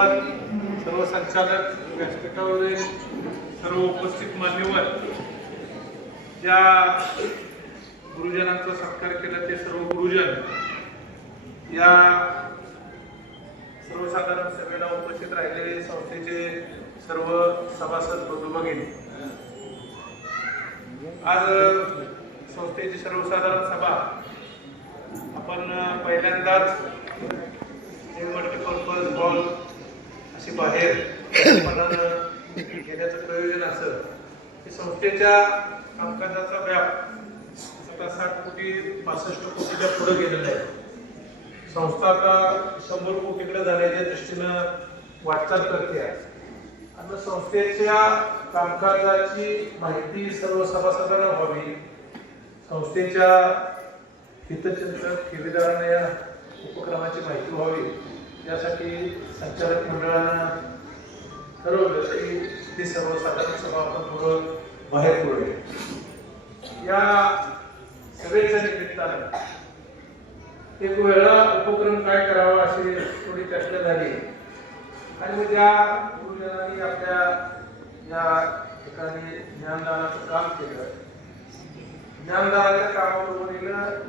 चव्हाण, सर्व संचालक, व्यासपीठावरील सर्व उपस्थित मान्यवर, ज्या गुरुजनांचा सत्कार केला ते सर्व गुरुजन, या सर्वसाधारण सभेला उपस्थित राहिलेले संस्थेचे सर्व सभासद बंधू भगिनी, आज संस्थेची सर्वसाधारण सभा आपण पहिल्यांदाच मल्टीपर्पज हॉल अशी बाहेर घेण्याचं प्रयोजन असं की संस्थेच्या कामकाजाचा व्याप 60 कोटी 65 कोटीच्या पुढे गेलेला आहे। संस्था आता 100 कोटीकडे जाण्याच्या दृष्टीनं वाटचाल करते आहे आणि संस्थेच्या कामकाजाची माहिती सर्व सभासदांना व्हावी, संस्थेच्या हितचिंतक ठेवीदारांना या उपक्रमाची माहिती व्हावी, यासाठी संचालक मंडळानं ठरवलं की ती सर्वसाधारण सभा आपण थोडं बाहेर करूया। या सभेच्या निमित्तानं एक वेगळा उपक्रम काय करावा अशी थोडी चर्चा झाली आणि मग या गुरुजनांनी आपल्या या ठिकाणी ज्ञानदानाचं काम केलं। ज्ञानदानाच्या कामाबरोबरीनं